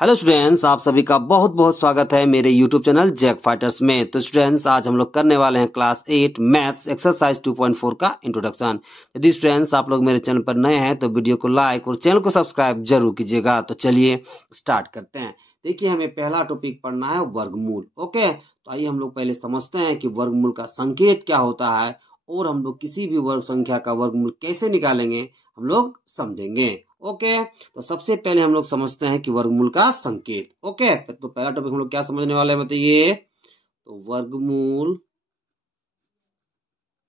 Hello students, आप सभी का बहुत बहुत स्वागत है मेरे यूट्यूब चैनल जैक फाइटर्स में। तो स्टूडेंट्स, आज हम लोग करने वाले हैं क्लास 8 मैथ्स एक्सरसाइज 2.4 का इंट्रोडक्शन। यदि स्टूडेंट्स आप लोग मेरे चैनल पर नए हैं तो वीडियो को लाइक और चैनल को सब्सक्राइब जरूर कीजिएगा। तो चलिए स्टार्ट करते हैं। देखिए, हमें पहला टॉपिक पढ़ना है वर्गमूल। ओके, तो आइए हम लोग पहले समझते हैं कि वर्गमूल का संकेत क्या होता है और हम लोग किसी भी वर्ग संख्या का वर्गमूल कैसे निकालेंगे हम लोग समझेंगे। ओके, तो सबसे पहले हम लोग समझते हैं कि वर्गमूल का संकेत। ओके, तो पहला टॉपिक हम लोग क्या समझने वाले हैं बताइए। तो वर्गमूल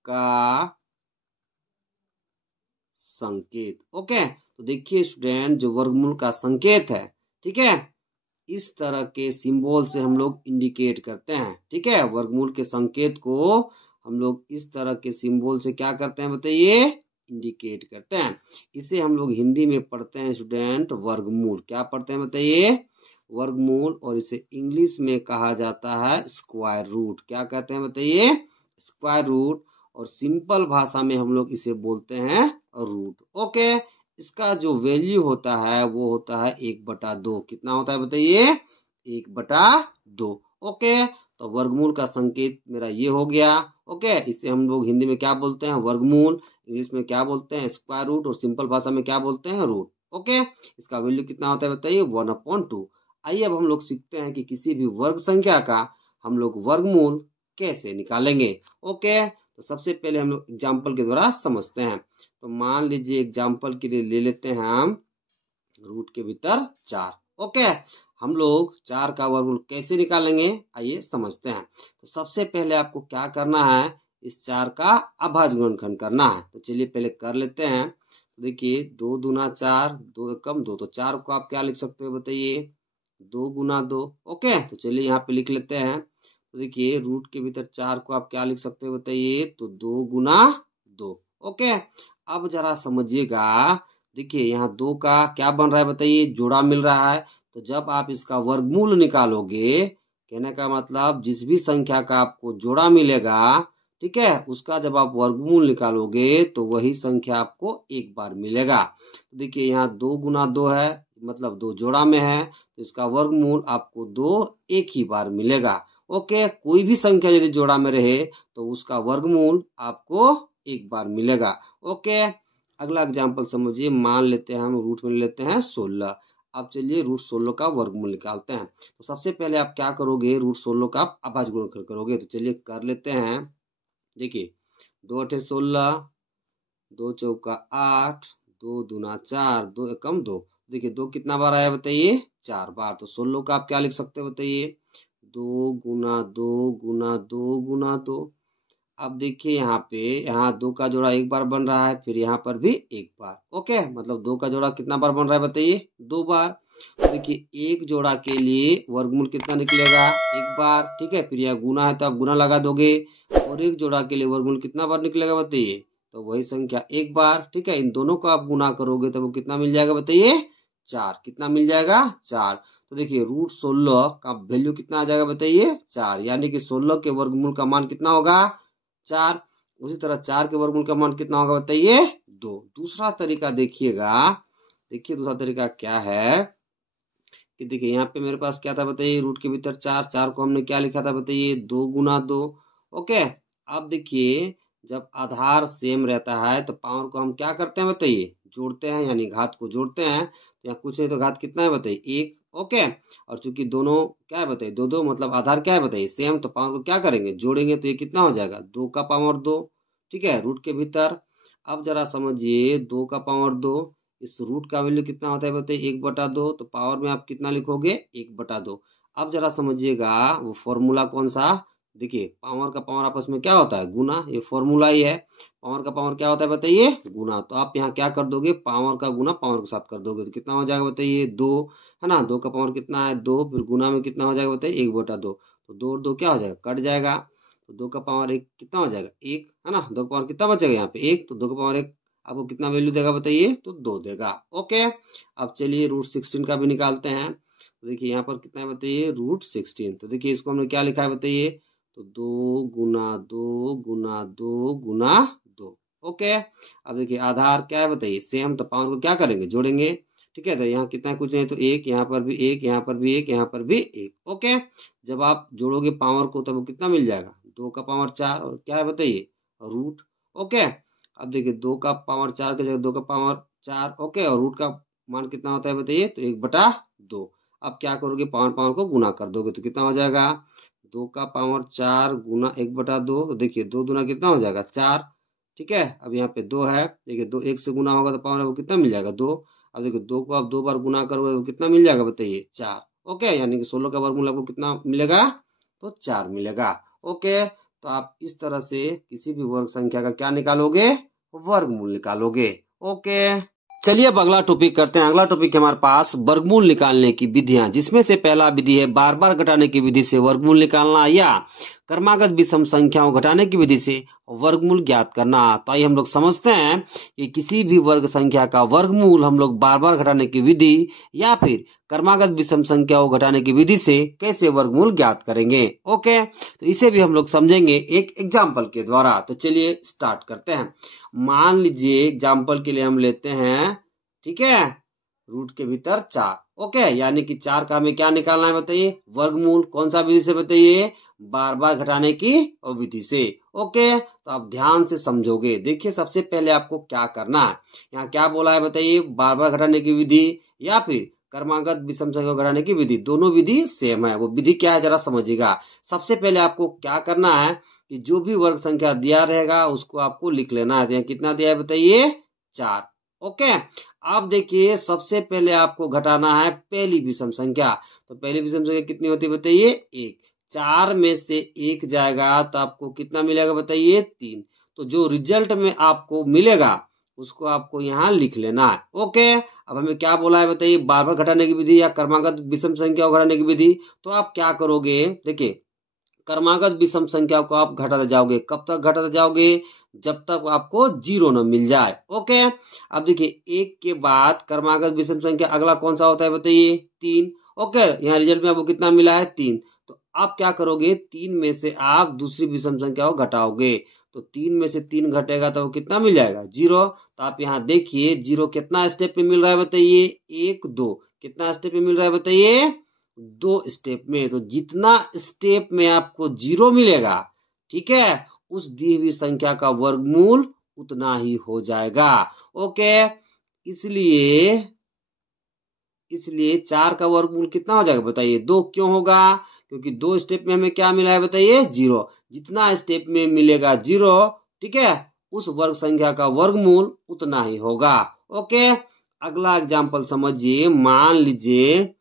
का संकेत। ओके, तो देखिए स्टूडेंट, जो वर्गमूल का संकेत है, ठीक है, इस तरह के सिंबल से हम लोग इंडिकेट करते हैं। ठीक है, वर्गमूल के संकेत को हम लोग इस तरह के सिंबल से क्या करते हैं बताइए, इंडिकेट करते हैं। इसे हम लोग हिंदी में पढ़ते हैं स्टूडेंट वर्गमूल। क्या पढ़ते हैं बताइए, वर्गमूल। और इसे इंग्लिश में कहा जाता है स्क्वायर रूट। क्या कहते हैं बताइए, स्क्वायर रूट। और सिंपल भाषा में हम लोग इसे बोलते हैं रूट। ओके, इसका जो वैल्यू होता है वो होता है 1/2। कितना होता है बताइए, 1/2। ओके, तो वर्गमूल का संकेत मेरा ये हो गया। ओके, इसे हम लोग हिंदी में क्या बोलते हैं, वर्गमूल। इंग्लिश में क्या बोलते हैं, स्क्वायर रूट। और सिंपल भाषा में क्या बोलते हैं, रूट। ओके, इसका वैल्यू कितना होता है बताइए, 1/2। आइए अब हम लोग सीखते हैं कि किसी भी वर्ग संख्या का हम लोग वर्गमूल कैसे निकालेंगे। ओके, तो सबसे पहले हम लोग एग्जाम्पल के द्वारा समझते हैं। तो मान लीजिए एग्जाम्पल के लिए ले लेते हैं हम रूट के भीतर 4। ओके, हम लोग 4 का वर्गमूल कैसे निकालेंगे आइए समझते हैं। तो सबसे पहले आपको क्या करना है, इस 4 का अभाज्य गुणनखंड करना है। तो चलिए पहले कर लेते हैं। तो देखिए 2 दूना 4, 2 एकम 2। तो 4 को आप क्या लिख सकते हो बताइए, 2 गुना 2। ओके, तो चलिए यहाँ पे लिख लेते हैं। तो देखिए रूट के भीतर 4 को आप क्या लिख सकते हो बताइए, तो 2 गुना 2। ओके, अब जरा समझिएगा। देखिए यहाँ 2 का क्या बन रहा है बताइए, जोड़ा मिल रहा है। तो जब आप इसका वर्गमूल निकालोगे, कहने का मतलब जिस भी संख्या का आपको जोड़ा मिलेगा, ठीक है, उसका जब आप वर्गमूल निकालोगे तो वही संख्या आपको एक बार मिलेगा। तो देखिए यहाँ 2 गुना 2 है, मतलब 2 जोड़ा में है, तो इसका वर्गमूल आपको 2 एक ही बार मिलेगा। ओके, कोई भी संख्या यदि जोड़ा में रहे तो उसका वर्गमूल आपको एक बार मिलेगा। ओके, अगला एग्जाम्पल समझिए। मान लेते हैं हम रूट में लेते हैं 16। अब चलिए रूट 16 का वर्गमूल निकालते हैं। तो सबसे पहले आप क्या करोगे, रूट 16 का अभाज्य गुणनखंड करोगे। तो चलिए कर लेते हैं। देखिए 2 8 16, 2 चौका 8, 2 दूना 4, 2 एकम 2। देखिए 2 कितना बार आया बताइए, 4 बार। तो 16 का आप क्या लिख सकते हो बताइए, 2 गुना 2 गुना 2 गुना 2। अब देखिए यहाँ 2 का जोड़ा एक बार बन रहा है, फिर यहाँ पर भी एक बार। ओके, मतलब 2 का जोड़ा कितना बार बन रहा है बताइए, 2 बार। तो देखिए एक जोड़ा के लिए वर्गमूल कितना निकलेगा, एक बार। ठीक है, फिर यहाँ गुना है तो आप गुना लगा दोगे। और एक जोड़ा के लिए वर्गमूल कितना बार निकलेगा बताइए, तो वही संख्या एक बार। ठीक है, इन दोनों को आप गुना करोगे तो वो कितना मिल जाएगा बताइए, 4। कितना मिल जाएगा, 4। तो देखिए रूट 16 का वैल्यू कितना आ जाएगा बताइए, 4। यानी कि 16 के वर्गमूल का मान कितना होगा, 4। उसी तरह 4 के वर्गमूल का मान कितना होगा बताइए, 2। दूसरा तरीका देखिएगा। देखिए दूसरा तरीका क्या है कि देखिए यहाँ पे मेरे पास क्या था बताइए, रूट के भीतर 4, 4 को हमने क्या लिखा था बताइए, 2 गुना 2। ओके, अब देखिए जब आधार सेम रहता है तो पावर को हम क्या करते हैं बताइए, जोड़ते हैं, यानी घात को जोड़ते हैं। तो यहाँ कुछ नहीं तो घात कितना है बताइए, 1। ओके, और चूंकि दोनों क्या है बताइए, 2 2, मतलब आधार क्या है बताइए, सेम। तो पावर को क्या करेंगे, जोड़ेंगे, तो ये कितना हो जाएगा, 2 का पावर 2। ठीक है, रूट के भीतर। अब जरा समझिए 2 का पावर 2, इस रूट का वैल्यू कितना होता है बताइए, 1/2। तो पावर में आप कितना लिखोगे, 1/2। अब जरा समझिएगा वो फॉर्मूला कौन सा। देखिए पावर का पावर आपस में क्या होता है, गुना। ये फॉर्मूला ही है, पावर का पावर क्या होता है बताइए, गुना। तो आप यहाँ क्या कर दोगे, पावर का गुना पावर के साथ कर दोगे, तो कितना हो जाएगा बताइए, 2। है ना, 2 का पावर कितना है, 2। फिर गुना में कितना हो जाएगा बताइए, 1/2। तो 2 और 2 क्या हो जाएगा, कट जाएगा। तो 2 का पावर 1 कितना हो जाएगा, 1। है ना, 2 का पावर कितना बचेगा यहाँ पे, 1। तो 2 का पावर 1 आपको कितना वैल्यू देगा बताइए, तो 2 देगा। ओके, अब चलिए रूट 16 का भी निकालते हैं। तो देखिए यहाँ पर कितना है बताइए, रूट 16। तो देखिए इसको हमने क्या लिखा है बताइए, तो 2 गुना 2 गुना 2 गुना 2। ओके, अब देखिए आधार क्या है बताइए, सेम। तो पावर को क्या करेंगे, जोड़ेंगे। ठीक है। तो यहाँ कितना कुछ नहीं, तो एक, यहाँ पर भी एक, यहाँ पर भी एक, यहाँ पर भी एक। ओके, जब आप जोड़ोगे पावर को तब कितना मिल जाएगा, 2 का पावर 4 और क्या है बताइए, रूट। ओके, अब देखिए 2 का पावर 4 की जगह 2 का पावर 4। ओके, और रूट का मान कितना होता है बताइए, तो 1/2। अब क्या करोगे, पावर पावर को गुना कर दोगे तो कितना हो जाएगा, 2 का पावर 4 गुना 1/2। तो देखिए 2 दूना कितना हो जाएगा, 4। ठीक है, अब यहाँ पे 2 है, देखिए 2 1 से गुना होगा तो पावर वो कितना मिल जाएगा, 2। अब देखिए 2 को आप 2 बार गुना करोगे तो कितना मिल जाएगा बताइए, 4। ओके, यानी कि 16 का वर्गमूल आपको कितना मिलेगा, तो 4 मिलेगा। ओके, तो आप इस तरह से किसी भी वर्ग संख्या का क्या निकालोगे, वर्गमूल निकालोगे। ओके, चलिए अब अगला टॉपिक करते हैं। अगला टॉपिक हमारे पास वर्गमूल निकालने की विधियां, जिसमें से पहला विधि है बार बार घटाने की विधि से वर्गमूल निकालना, या क्रमागत विषम संख्याओं घटाने की विधि से वर्गमूल ज्ञात करना। तो आइए हम लोग समझते हैं कि किसी भी वर्ग संख्या का वर्गमूल हम लोग बार बार घटाने की विधि या फिर क्रमागत विषम संख्याओं घटाने की विधि से कैसे वर्गमूल ज्ञात करेंगे। ओके, तो इसे भी हम लोग समझेंगे एक एग्जाम्पल के द्वारा। तो चलिए स्टार्ट करते हैं। मान लीजिए एग्जाम्पल के लिए हम लेते हैं, ठीक है, रूट के भीतर 4। ओके, यानी कि 4 का हमें क्या निकालना है बताइए, वर्गमूल। कौन सा विधि से बताइए, बार बार घटाने की विधि से। ओके, तो आप ध्यान से समझोगे। देखिए सबसे पहले आपको क्या करना है, यहाँ क्या बोला है बताइए, बार बार घटाने की विधि या फिर क्रमागत विषम संख्या घटाने की विधि, दोनों विधि सेम है। वो विधि क्या है जरा समझिएगा। सबसे पहले आपको क्या करना है कि जो भी वर्ग संख्या दिया रहेगा उसको आपको लिख लेना है। यहाँ कितना दिया है बताइए, 4। ओके, अब देखिए सबसे पहले आपको घटाना है पहली विषम संख्या। तो पहली विषम संख्या कितनी होती है बताइए, 1। 4 में से 1 जाएगा तो आपको कितना मिलेगा बताइए, 3। तो जो रिजल्ट में आपको मिलेगा उसको आपको यहाँ लिख लेना है। ओके, अब हमें क्या बोला है बताइए, बार बार घटाने की विधि या क्रमागत विषम संख्या घटाने की विधि। तो आप क्या करोगे, देखिए क्रमागत विषम संख्या को आप घटाते जाओगे। कब तक घटाते जाओगे, जब तक आपको 0 न मिल जाए। ओके, अब देखिए 1 के बाद क्रमागत विषम संख्या अगला कौन सा होता है बताइए, 3। ओके, यहाँ रिजल्ट में आपको कितना मिला है, 3। तो आप क्या करोगे, 3 में से आप दूसरी विषम संख्या को घटाओगे। तो 3 में से 3 घटेगा तो कितना मिल जाएगा, 0। तो आप यहाँ देखिए 0 कितना स्टेप में मिल रहा है बताइए, 1 2। कितना स्टेप में मिल रहा है बताइए, 2 स्टेप में। तो जितना स्टेप में आपको 0 मिलेगा, ठीक है, उस दी हुई संख्या का वर्गमूल उतना ही हो जाएगा। ओके, इसलिए 4 का वर्गमूल कितना हो जाएगा बताइए, 2। क्यों होगा, क्योंकि 2 स्टेप में हमें क्या मिला है बताइए, 0। जितना स्टेप में मिलेगा 0, ठीक है, उस वर्ग संख्या का वर्गमूल उतना ही होगा। ओके, अगला एग्जाम्पल समझिए। मान लीजिए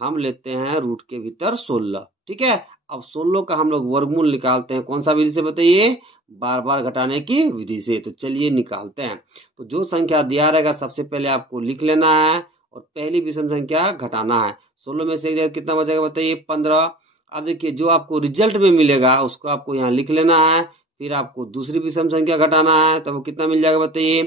हम लेते हैं रूट के भीतर 16। ठीक है, अब 16 का हम लोग वर्गमूल निकालते हैं। कौन सा विधि से बताइए, बार बार घटाने की विधि से। तो चलिए निकालते हैं। तो जो संख्या दिया रहेगा सबसे पहले आपको लिख लेना है और पहली विषम संख्या घटाना है। 16 में से एक जगह कितना बचेगा बताइए, 15। अब देखिए जो आपको रिजल्ट में मिलेगा उसको आपको यहाँ लिख लेना है। फिर आपको दूसरी विषम संख्या घटाना है, तब वो कितना मिल जाएगा बताइए,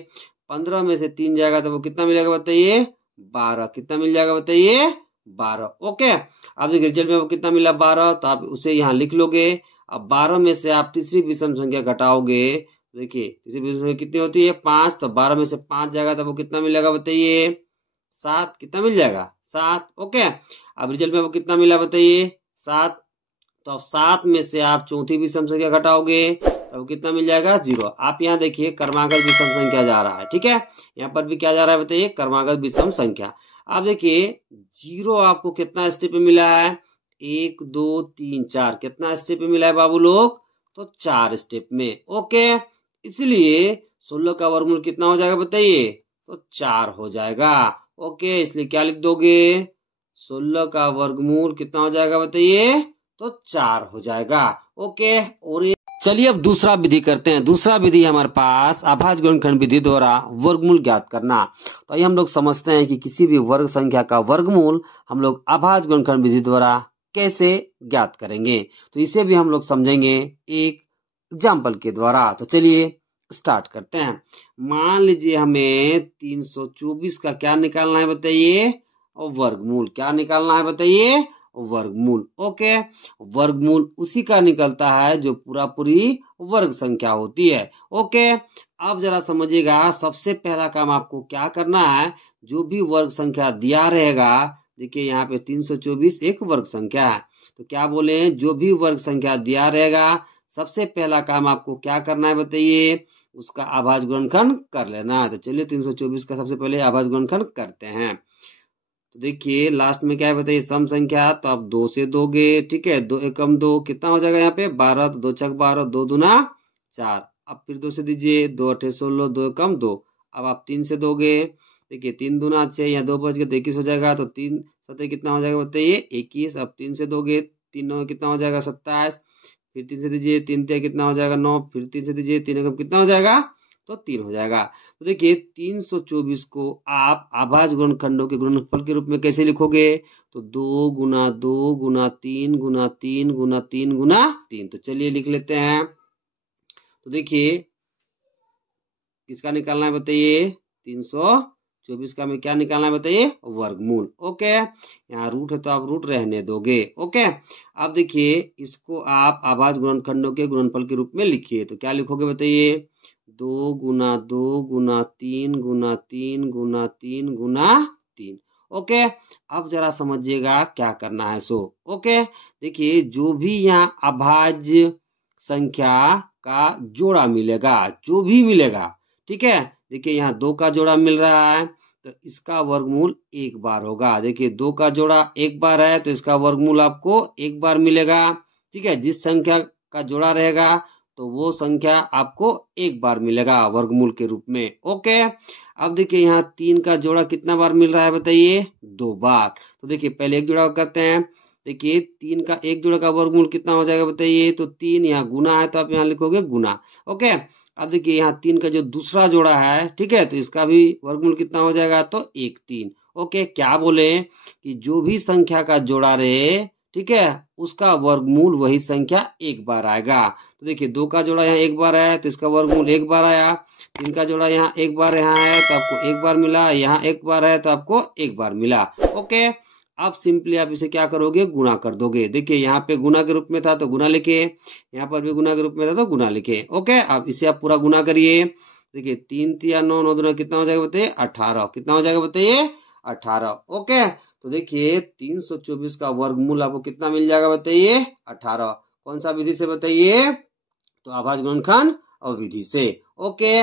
15 में से 3 जाएगा तो वो कितना मिलेगा बताइए, 12। कितना मिल जाएगा बताइए, 12। ओके, अब देखिए रिजल्ट में वो कितना मिला, 12। तो आप उसे यहाँ लिख लोगे। अब 12 में से आप तीसरी विषम संख्या घटाओगे, देखिए तीसरी विषम संख्या कितनी होती है, 5। तो 12 में से 5 जाएगा तो वो कितना मिलेगा बताइए, 7। कितना मिल जाएगा, 7। ओके, अब रिजल्ट में वो कितना मिला बताइए, 7। तो अब 7 में से आप चौथी विषम संख्या घटाओगे तब कितना मिल जाएगा, 0। आप यहाँ देखिए क्रमागत विषम संख्या जा रहा है। ठीक है, यहाँ पर भी क्या जा रहा है बताइए, क्रमागत विषम संख्या। आप देखिए 0 आपको कितना स्टेप में मिला है, 1 2 3 4। कितना स्टेप में मिला है बाबू लोग, तो 4 स्टेप में। ओके, इसलिए 16 का वर्गमूल कितना हो जाएगा बताइए, तो 4 हो जाएगा। ओके, इसलिए क्या लिख दोगे, 16 का वर्गमूल कितना हो जाएगा बताइए, तो 4 हो जाएगा। ओके, और चलिए अब दूसरा विधि करते हैं। दूसरा विधि हमारे पास अभाज्य गुणनखंड विधि द्वारा वर्गमूल ज्ञात करना। तो ये हम लोग समझते हैं कि किसी भी वर्ग संख्या का वर्गमूल हम लोग अभाज्य गुणनखंड विधि द्वारा कैसे ज्ञात करेंगे। तो इसे भी हम लोग समझेंगे एक एग्जाम्पल के द्वारा। तो चलिए स्टार्ट करते हैं। मान लीजिए हमें 324 का क्या निकालना है बताइए, और वर्गमूल। क्या निकालना है बताइए, वर्गमूल। ओके, वर्गमूल उसी का निकलता है जो पूरा पूरी वर्ग संख्या होती है। ओके, अब जरा समझिएगा, सबसे पहला काम आपको क्या करना है, जो भी वर्ग संख्या दिया रहेगा, देखिए यहाँ पे 324 एक वर्ग संख्या है, तो क्या बोले, जो भी वर्ग संख्या दिया रहेगा सबसे पहला काम आपको क्या करना है बताइए, उसका अभाज्य गुणनखंड कर लेना है। तो चलिए 324 का सबसे पहले अभाज्य गुणनखंड करते हैं। तो देखिए लास्ट में क्या है बताइए, सम संख्या, तो आप 2 से दोगे, ठीक है, 2 एकम 2 कितना हो जाएगा यहाँ पे 12, तो 2 छक 12, 2 दूना 4, अब फिर 2 से दीजिए, 2 अठे 16, 2 एकम 2, अब आप 3 से दोगे, देखिए 3 दूना 6, यहाँ 2 बच गए तो 21 हो जाएगा, तो 3 सतह कितना हो जाएगा बताइए 21, अब 3 से दोगे, 3 9 कितना हो जाएगा 27, फिर 3 से दीजिए, 3 3 कितना हो जाएगा 9, फिर 3 से दीजिए, 3 एकम कितना हो जाएगा, तो 3 हो जाएगा। तो देखिए 324 को आप अभाज्य गुणनखंडों के गुणनफल के रूप में कैसे लिखोगे, तो 2 गुना 2 गुना 3 गुना 3 गुना 3 गुना 3। तो चलिए लिख लेते हैं। तो देखिए किसका निकालना है बताइए, 324 का में क्या निकालना है बताइए, वर्गमूल। ओके, यहाँ रूट है तो आप रूट रहने दोगे। ओके, अब देखिए इसको आप अभाज्य गुणनखंडों के गुणनफल के रूप में लिखिए, तो क्या लिखोगे बताइए, 2 गुना 2 गुना 3 गुना 3 गुना 3 गुना 3। ओके, अब जरा समझिएगा क्या करना है सो। ओके, देखिए जो भी यहाँ अभाज्य संख्या का जोड़ा मिलेगा, जो भी मिलेगा, ठीक है, देखिए यहाँ 2 का जोड़ा मिल रहा है तो इसका वर्गमूल 1 बार होगा। देखिए 2 का जोड़ा 1 बार है तो इसका वर्गमूल आपको 1 बार मिलेगा। ठीक है, जिस संख्या का जोड़ा रहेगा तो वो संख्या आपको 1 बार मिलेगा वर्गमूल के रूप में। ओके, अब देखिए यहाँ 3 का जोड़ा कितना बार मिल रहा है बताइए, 2 बार। तो देखिए पहले एक जोड़ा करते हैं, देखिए 3 का एक जोड़ा का वर्गमूल कितना हो जाएगा बताइए, तो 3 यहाँ गुना है तो आप यहाँ लिखोगे गुना। ओके, अब देखिए यहाँ 3 का जो दूसरा जोड़ा है, ठीक है, तो इसका भी वर्गमूल कितना हो जाएगा, तो 1 3। ओके, क्या बोले कि जो भी संख्या का जोड़ा रहे, ठीक है, उसका वर्गमूल वही संख्या 1 बार आएगा। तो देखिए 2 का जोड़ा यहाँ 1 बार आया तो इसका वर्गमूल 1 बार आया, 3 का जोड़ा यहाँ 1 बार यहाँ है तो आपको 1 बार मिला, यहाँ 1 बार है तो आपको 1 बार मिला। ओके, अब सिंपली आप इसे क्या करोगे, गुना कर दोगे। देखिए यहाँ पे गुना के रूप में था तो गुना लिखे, यहाँ पर भी गुना के रूप में था तो गुना लिखे। ओके, अब इसे आप पूरा गुना करिए। देखिए 3 3 9 9 दूना कितना हो जाएगा बताइए, 18। कितना हो जाएगा बताइए, 18। ओके, तो देखिए 324 का वर्गमूल आपको कितना मिल जाएगा बताइए, 18। कौन सा विधि से बताइए, तो अभाज्य गुणनखंड और विधि से। ओके।